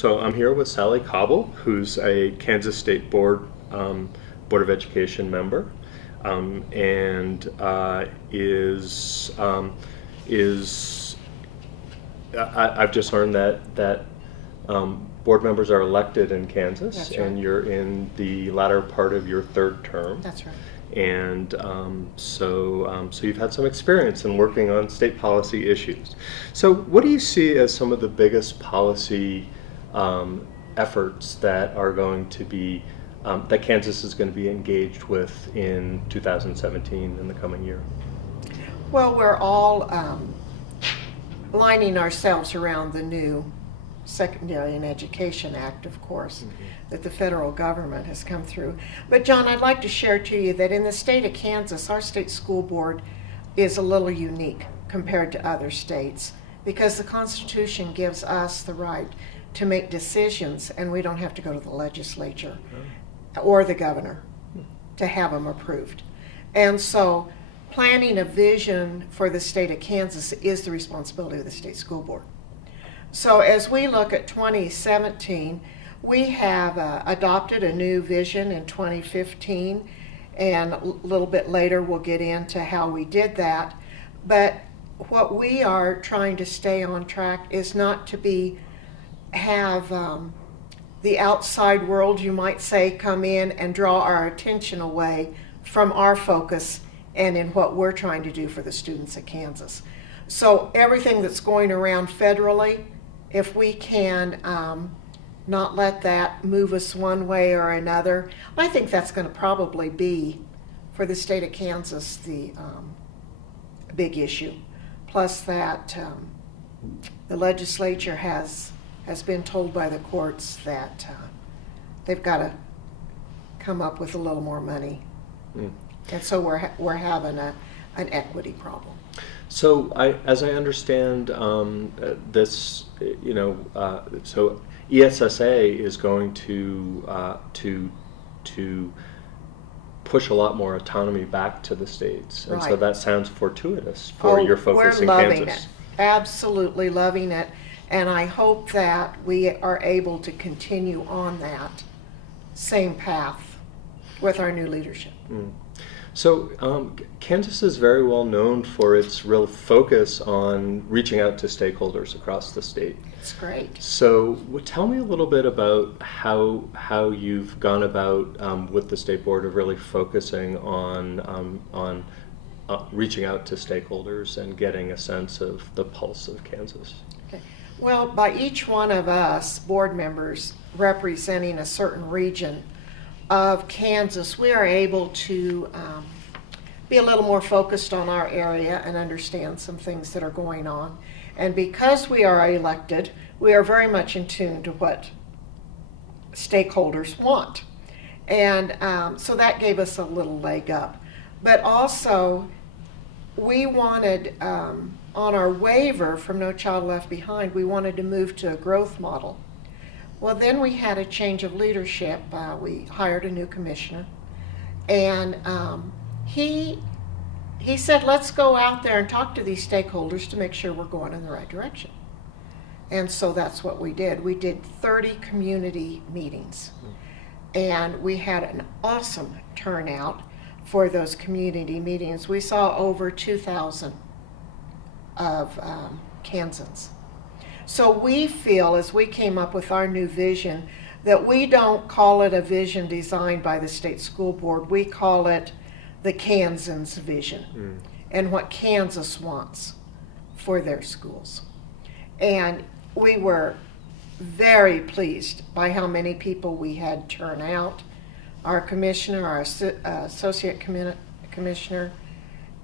So I'm here with Sally Cauble, who's a Kansas State Board of Education member, and I've just learned that board members are elected in Kansas. That's right. And you're in the latter part of your third term. That's right. And so you've had some experience in working on state policy issues. So what do you see as some of the biggest policy efforts that are going to be, that Kansas is going to be engaged with in 2017, in the coming year? Well, we're all lining ourselves around the new Secondary and Education Act, of course, that the federal government has come through. But John, I'd like to share to you that in the state of Kansas, our state school board is a little unique compared to other states because the Constitution gives us the right to make decisions and we don't have to go to the legislature or the governor to have them approved. And so planning a vision for the state of Kansas is the responsibility of the state school board. So as we look at 2017, we have adopted a new vision in 2015, and a little bit later we'll get into how we did that. But what we are trying to stay on track is not to have the outside world, you might say, come in and draw our attention away from our focus and in what we're trying to do for the students of Kansas. So everything that's going around federally, if we can not let that move us one way or another, I think that's going to probably be, for the state of Kansas, the big issue. Plus that the legislature has been told by the courts that they've got to come up with a little more money. And so we're having an equity problem. So as I understand this, so ESSA is going to push a lot more autonomy back to the states, and so that sounds fortuitous for your focus in Kansas. We're loving it, absolutely loving it, and I hope that we are able to continue on that same path with our new leadership. So Kansas is very well known for its real focus on reaching out to stakeholders across the state. It's great. So tell me a little bit about how you've gone about with the State Board of really focusing on reaching out to stakeholders and getting a sense of the pulse of Kansas. Okay. Well, by each one of us board members representing a certain region of Kansas, we are able to be a little more focused on our area and understand some things that are going on. And because we are elected, we are very much in tune to what stakeholders want. And so that gave us a little leg up. But also, we wanted, on our waiver from No Child Left Behind, we wanted to move to a growth model. Well, then we had a change of leadership. We hired a new commissioner, and he said, let's go out there and talk to these stakeholders to make sure we're going in the right direction. And so that's what we did. We did 30 community meetings, and we had an awesome turnout for those community meetings. We saw over 2,000 of Kansans. So we feel, as we came up with our new vision, that we don't call it a vision designed by the state school board. We call it the Kansans vision and what Kansas wants for their schools. And we were very pleased by how many people we had turn out. Our commissioner, our associate commissioner,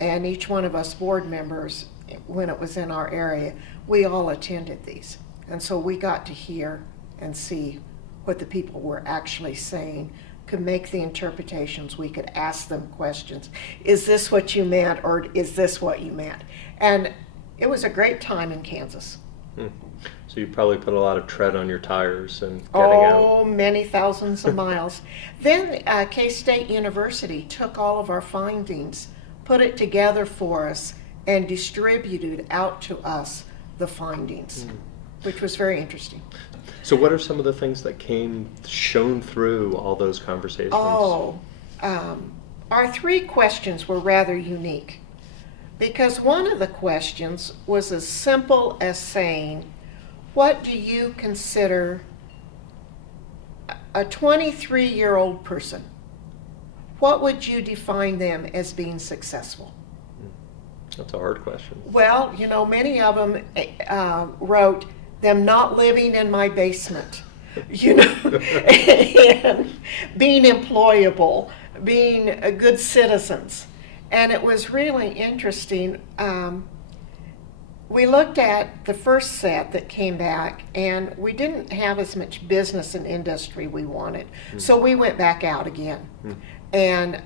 and each one of us board members, when it was in our area, we all attended these. And so we got to hear and see what the people were actually saying, could make the interpretations, we could ask them questions. Is this what you meant, or is this what you meant? And it was a great time in Kansas. So you probably put a lot of tread on your tires and getting out. Oh, many thousands of miles. Then K-State University took all of our findings, put it together for us, and distributed out to us the findings. which was very interesting. So what are some of the things that shone through all those conversations? Oh, our 3 questions were rather unique, because one of the questions was as simple as saying, what do you consider a 23-year-old person? What would you define them as being successful? That's a hard question. Well, you know, many of them wrote them not living in my basement, you know, and being employable, being good citizens. And it was really interesting. We looked at the first set that came back, and we didn't have as much business and industry we wanted. So we went back out again and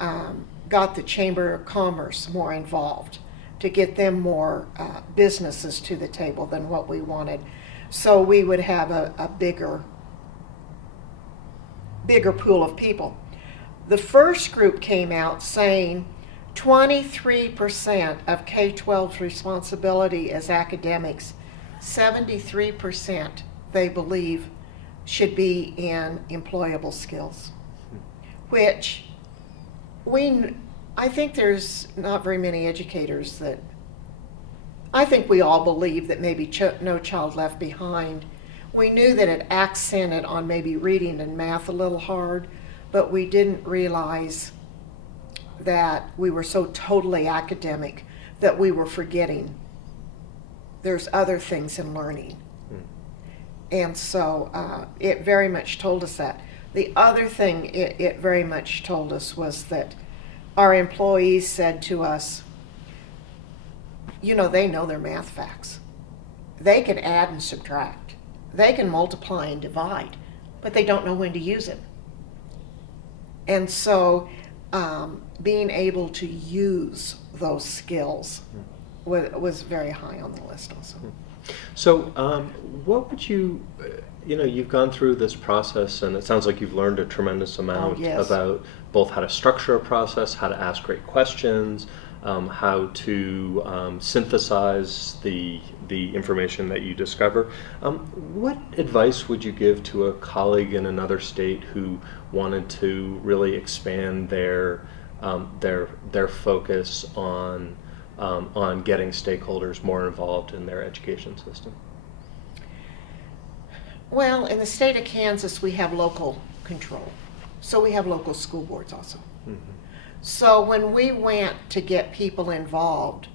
got the Chamber of Commerce more involved to get them more businesses to the table than what we wanted. So we would have a bigger pool of people. The first group came out saying 23% of K-12's responsibility as academics, 73% they believe should be in employable skills, which I think there's not very many educators that, I think we all believe that maybe No Child Left Behind. We knew that it accented on maybe reading and math a little hard, but we didn't realize that we were so totally academic that we were forgetting there's other things in learning. And so it very much told us that. The other thing it very much told us was that our employees said to us, you know, they know their math facts. They can add and subtract. They can multiply and divide, but they don't know when to use it. And so being able to use those skills was very high on the list also. So what would you, you've gone through this process, and it sounds like you've learned a tremendous amount about both how to structure a process, how to ask great questions, how to synthesize the information that you discover. What advice would you give to a colleague in another state who wanted to really expand their focus on getting stakeholders more involved in their education system? Well, in the state of Kansas, we have local control. So we have local school boards also. So when we went to get people involved,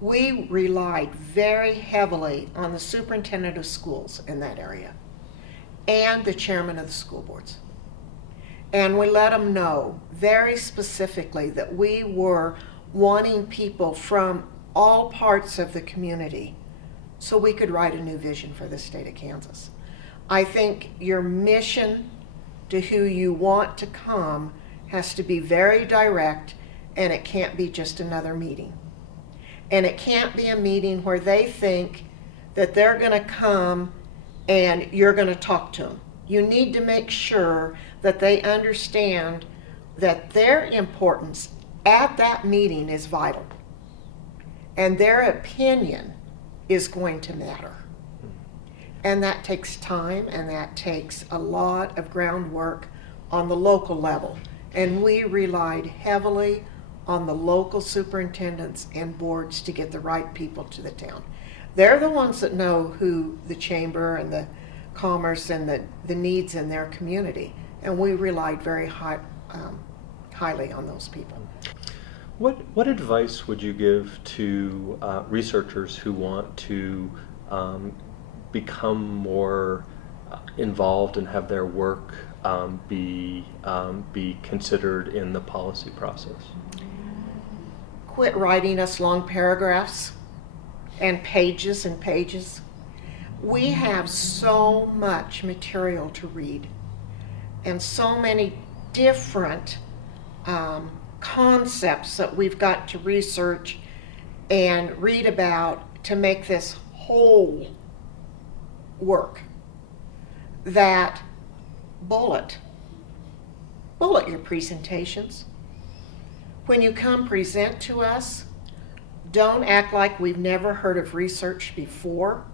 we relied very heavily on the superintendent of schools in that area and the chairman of the school boards. And we let them know very specifically that we were wanting people from all parts of the community so we could write a new vision for the state of Kansas. I think your mission to who you want to come has to be very direct, and it can't be just another meeting. And it can't be a meeting where they think that they're going to come and you're going to talk to them. You need to make sure that they understand that their importance at that meeting is vital, and their opinion is going to matter. And that takes time, and that takes a lot of groundwork on the local level. And we relied heavily on the local superintendents and boards to get the right people to the town. They're the ones that know who the chamber and the commerce and the needs in their community. And we relied very highly on those people. What advice would you give to researchers who want to become more involved and have their work be considered in the policy process? Quit writing us long paragraphs and pages and pages. We have so much material to read and so many different concepts that we've got to research and read about to make this whole work. That bullet your presentations. When you come present to us, don't act like we've never heard of research before.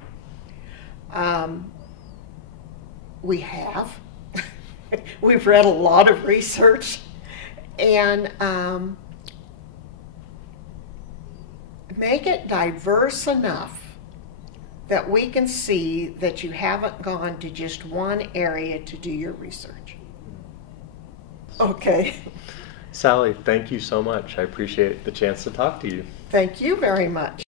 We have. We've read a lot of research, and make it diverse enough that we can see that you haven't gone to just one area to do your research. Okay. Sally, thank you so much. I appreciate the chance to talk to you. Thank you very much.